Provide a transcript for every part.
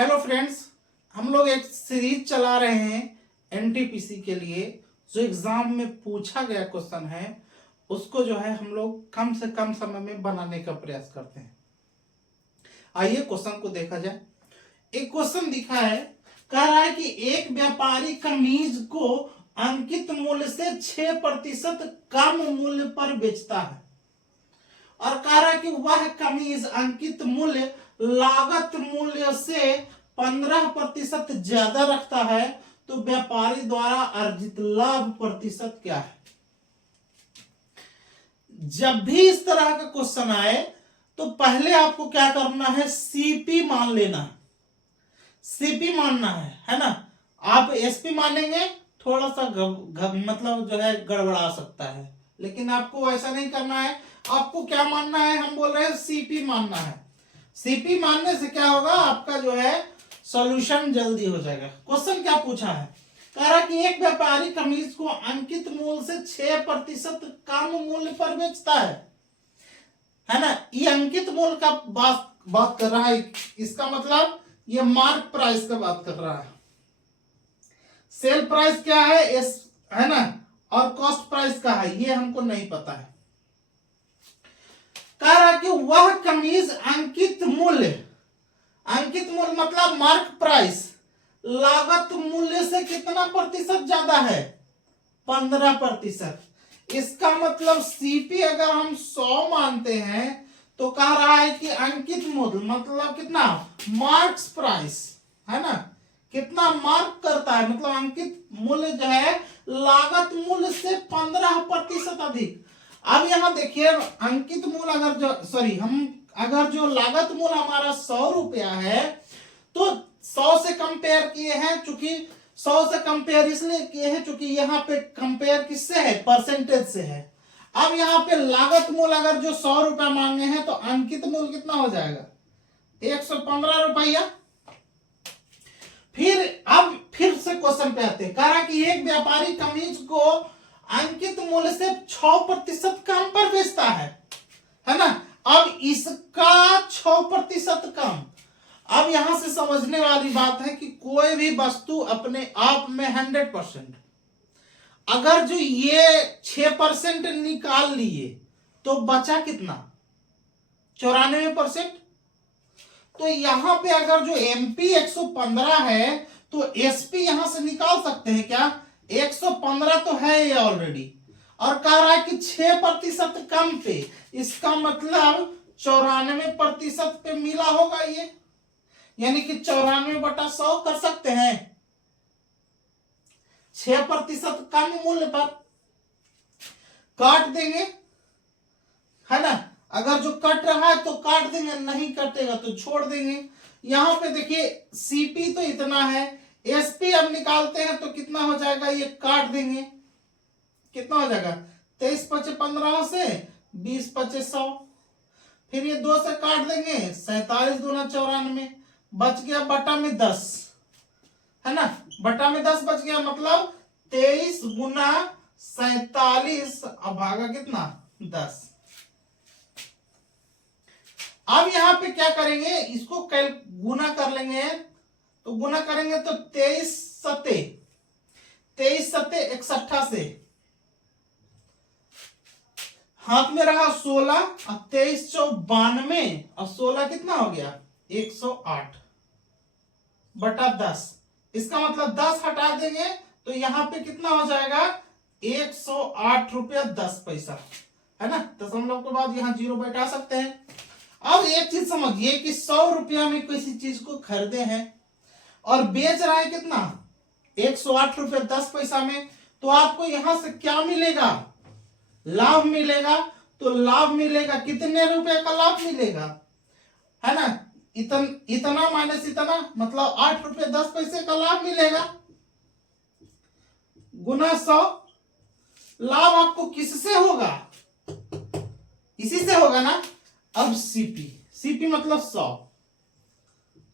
Hello friends, हम लोग एक सीरीज चला रहे हैं एनटीपीसी के लिए। जो एग्जाम में पूछा गया क्वेश्चन है उसको जो है हम लोग कम से कम समय में बनाने का प्रयास करते हैं। आइए क्वेश्चन को देखा जाए। एक क्वेश्चन दिखा है, कह रहा है कि एक व्यापारी कमीज को अंकित मूल्य से 6% कम मूल्य पर बेचता है और कह रहा है कि वह कमीज अंकित मूल्य लागत मूल्य से 15% ज्यादा रखता है, तो व्यापारी द्वारा अर्जित लाभ प्रतिशत क्या है। जब भी इस तरह का क्वेश्चन आए तो पहले आपको क्या करना है, सीपी मान लेना। सीपी मानना है ना। आप एसपी मानेंगे थोड़ा सा मतलब जो है गड़बड़ा सकता है, लेकिन आपको ऐसा नहीं करना है। आपको क्या मानना है, हम बोल रहे हैं सीपी मानना है। सीपी मानने से क्या होगा, आपका जो है सॉल्यूशन जल्दी हो जाएगा। क्वेश्चन क्या पूछा है, कह रहा कि एक व्यापारी कमीज को अंकित मूल्य से 6% कम मूल्य पर बेचता है ना। ये अंकित मूल्य का बात कर रहा है। इसका मतलब ये मार्क प्राइस का बात कर रहा है। सेल प्राइस क्या है ना, और कॉस्ट प्राइस का है, ये हमको नहीं पता है। कह रहा कि वह कमीज अंकित मूल्य मतलब मार्क प्राइस लागत मूल्य से कितना प्रतिशत ज्यादा है, 15%। इसका मतलब सीपी अगर हम 100 मानते हैं तो कह रहा है कि अंकित मूल्य मतलब कितना, मार्क्स प्राइस है ना, कितना मार्क करता है, मतलब अंकित मूल्य जो है लागत मूल्य से 15% अधिक। अब यहां देखिए, अंकित मूल्य अगर जो लागत मूल्य हमारा 100 रुपया है तो 100 से कंपेयर किए हैं, चूंकि 100 से कंपेयर इसलिए किए हैं चूंकि यहाँ पे कंपेयर किससे है, परसेंटेज से है। अब यहाँ पे लागत मूल्य अगर जो 100 रुपया मांगे हैं तो अंकित मूल्य कितना हो जाएगा, 115 रुपया। फिर से क्वेश्चन पे आते हैं। कह रहा कि एक व्यापारी कमीज को अंकित मूल्य से 6% कम पर बेचता है ना। अब इसका 6% कम। अब यहां से समझने वाली बात है कि कोई भी वस्तु अपने आप में 100%, अगर जो ये 6% निकाल लिए तो बचा कितना, 94%। तो यहां पे अगर जो एमपी 115 है तो एसपी यहां से निकाल सकते हैं क्या, 115 तो है ये ऑलरेडी, और कह रहा है कि 6% कम पे, इसका मतलब 94% पे मिला होगा ये, यानी कि 94/100 कर सकते हैं। 6% कम मूल्य पर काट देंगे है ना। अगर जो कट रहा है तो काट देंगे, नहीं कटेगा तो छोड़ देंगे। यहां पे देखिए सीपी तो इतना है, एसपी अब निकालते हैं तो कितना हो जाएगा, ये काट देंगे, कितना हो जाएगा 23×5 = 15 से 20×5 = 100। फिर ये 2 से काट देंगे, 47 दूना 94, बच गया बटा में 10 है ना। बटा में 10 बच गया, मतलब 23 × 47 अब भागा कितना 10। अब यहां पे क्या करेंगे, इसको गुना कर लेंगे, तो गुना करेंगे तो 23 सते 61 से हाथ में रहा 16 और 23 × 92 और 16 कितना हो गया 108/10। इसका मतलब 10 हटा देंगे तो यहां पे कितना हो जाएगा 108 रुपया 10 पैसा है ना। दशमलव के बाद यहां 0 बैठा सकते हैं। अब एक चीज समझिए कि 100 रुपया में किसी चीज को खरीदे हैं और बेच रहा है कितना 108 रुपया 10 पैसा में, तो आपको यहां से क्या मिलेगा, लाभ मिलेगा। तो लाभ मिलेगा कितने रुपए का लाभ मिलेगा, है ना, इतना माइनस इतना, मतलब 8 रुपये 10 पैसे का लाभ मिलेगा, गुना 100। लाभ आपको किससे होगा, इसी से होगा ना। अब सीपी मतलब 100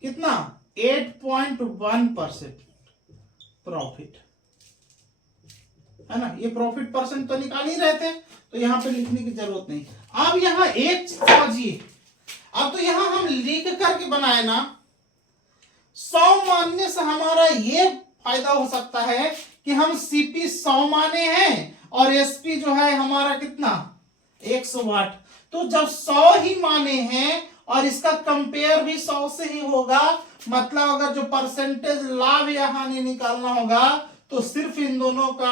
कितना 8.1% प्रॉफिट है ना। ये प्रॉफिट परसेंट तो निकाल ही रहे थे, तो यहां पे लिखने की जरूरत नहीं। अब यहां एक चीज समझिए, अब तो यहां हम लिख करके बनाए ना, 100 मानने से हमारा ये फायदा हो सकता है कि हम सीपी 100 माने हैं और एसपी जो है हमारा कितना 108। तो जब 100 ही माने हैं और इसका कंपेयर भी 100 से ही होगा, मतलब अगर जो परसेंटेज लाभ या हानि निकालना होगा तो सिर्फ इन दोनों का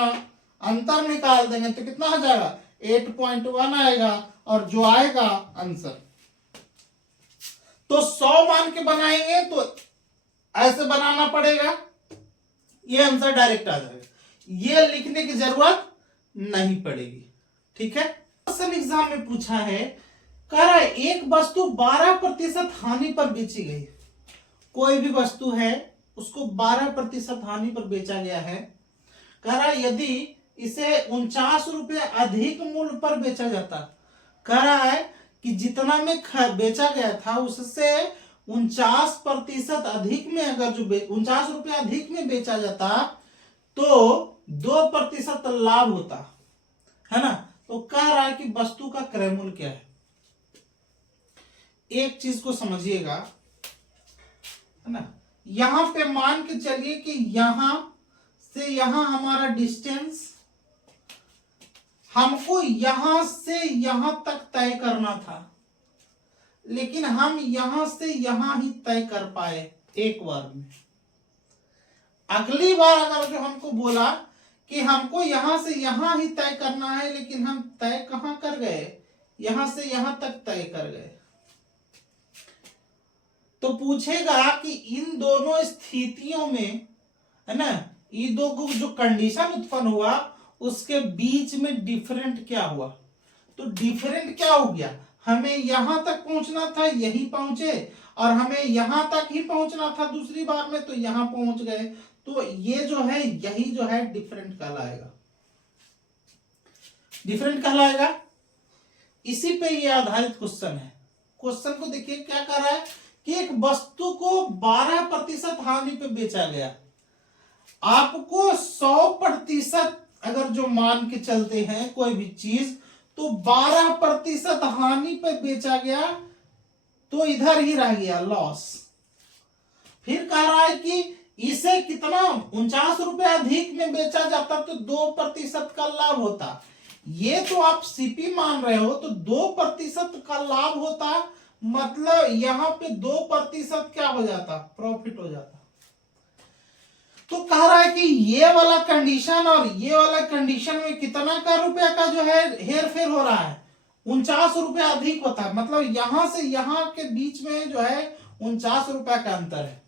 अंतर निकाल देंगे तो कितना हो जाएगा 8.1 आएगा और जो आएगा आंसर। तो 100 मान के बनाएंगे तो ऐसे बनाना पड़ेगा, ये आंसर डायरेक्ट आ जाएगा, ये लिखने की जरूरत नहीं पड़ेगी। ठीक है, क्वेश्चन एग्जाम में पूछा है, कह रहा है एक वस्तु 12% हानि पर बेची गई। कोई भी वस्तु है उसको 12% हानि पर बेचा गया है। कह रहा है यदि इसे 49 रुपये अधिक मूल्य पर बेचा जाता, कह रहा है कि जितना में बेचा गया था उससे 49% अधिक में, अगर जो 49 रुपये अधिक में बेचा जाता तो 2% लाभ होता है ना। तो कह रहा है कि वस्तु का क्रय मूल्य क्या है। एक चीज को समझिएगा, है ना, यहां पे मान के चलिए कि यहां से यहां हमारा डिस्टेंस हमको यहां से यहां तक तय करना था, लेकिन हम यहां से यहां ही तय कर पाए एक बार में। अगली बार अगर जो हमको बोला कि हमको यहां से यहां ही तय करना है, लेकिन हम तय कहां कर गए, यहां से यहां तक तय कर गए, तो पूछेगा कि इन दोनों स्थितियों में, है ना, ये दो को जो कंडीशन उत्पन्न हुआ उसके बीच में डिफरेंट क्या हुआ। तो डिफरेंट क्या हो गया, हमें यहां तक पहुंचना था यही पहुंचे, और हमें यहां तक ही पहुंचना था दूसरी बार में तो यहां पहुंच गए। तो ये जो है यही जो है डिफरेंट कहलाएगा, डिफरेंट कहलाएगा। इसी पे ये आधारित क्वेश्चन है। क्वेश्चन को देखिए क्या कर रहा है कि एक वस्तु को 12% हानि पे बेचा गया, आपको 100% अगर जो मान के चलते हैं कोई भी चीज, तो 12% हानि पे बेचा गया तो इधर ही रह गया लॉस। फिर कह रहा है कि इसे कितना 49 रुपए अधिक में बेचा जाता तो 2% का लाभ होता। ये तो आप सीपी मान रहे हो तो 2% का लाभ होता, मतलब यहां पे 2% क्या हो जाता, प्रॉफिट हो जाता। तो कह रहा है कि ये वाला कंडीशन और ये वाला कंडीशन में कितना का रुपया का जो है हेर फेर हो रहा है, 49 रुपया अधिक होता है, मतलब यहां से यहां के बीच में जो है 49 रुपया का अंतर है।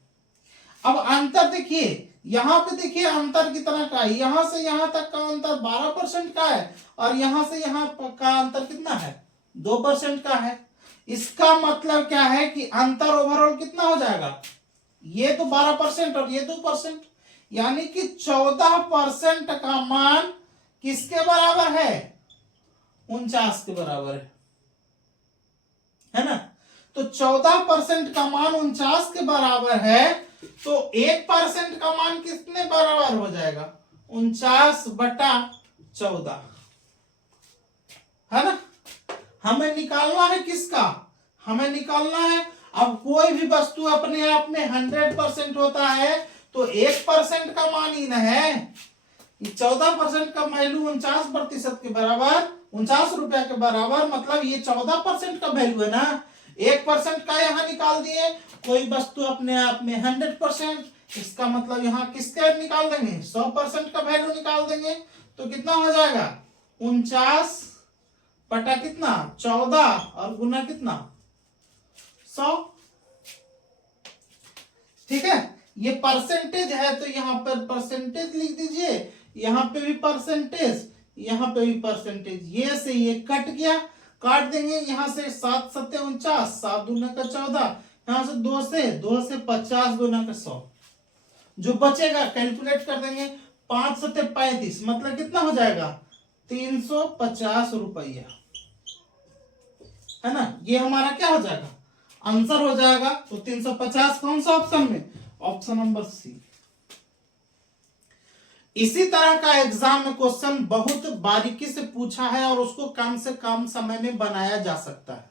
अब अंतर देखिए, यहां पे देखिए अंतर कितना का है, यहां से यहां तक का अंतर 12% का है और यहां से यहां का अंतर कितना है 2% का है। इसका मतलब क्या है कि अंतर ओवरऑल कितना हो जाएगा, ये तो 12% और ये 2%, यानी कि 14% का मान किसके बराबर है, 49 के बराबर है ना। तो 14% का मान 49 के बराबर है, तो 1% का मान कितने बराबर हो जाएगा, 49/14, है ना। हमें निकालना है किसका, हमें निकालना है, अब कोई भी वस्तु अपने आप में 100% होता है तो 1% का मान ही न है, 14% का वैल्यू 49% के बराबर, 49 रुपया के बराबर, मतलब ये 14% का वैल्यू है ना। 1% का यहाँ निकाल दिए, कोई वस्तु अपने आप में 100%, इसका मतलब यहाँ किसके निकाल देंगे 100% का वैल्यू निकाल देंगे, तो कितना हो जाएगा 49 बटा कितना 14 और गुना कितना 100। ठीक है, ये परसेंटेज है तो यहाँ पर परसेंटेज लिख दीजिए, यहाँ पे भी परसेंटेज, यहाँ पे भी परसेंटेज, ये से ये कट गया, काट देंगे, यहाँ से 7 7 49, 7 दूना का 14, यहाँ से 2 से 50 गुना का 100, जो बचेगा कैलकुलेट कर देंगे, 5 7 35, मतलब कितना हो जाएगा 350 रुपया, है ना। ये हमारा क्या हो जाएगा आंसर हो जाएगा। तो 350 कौन सा ऑप्शन में, ऑप्शन नंबर सी। इसी तरह का एग्जाम में क्वेश्चन बहुत बारीकी से पूछा है और उसको कम से कम समय में बनाया जा सकता है।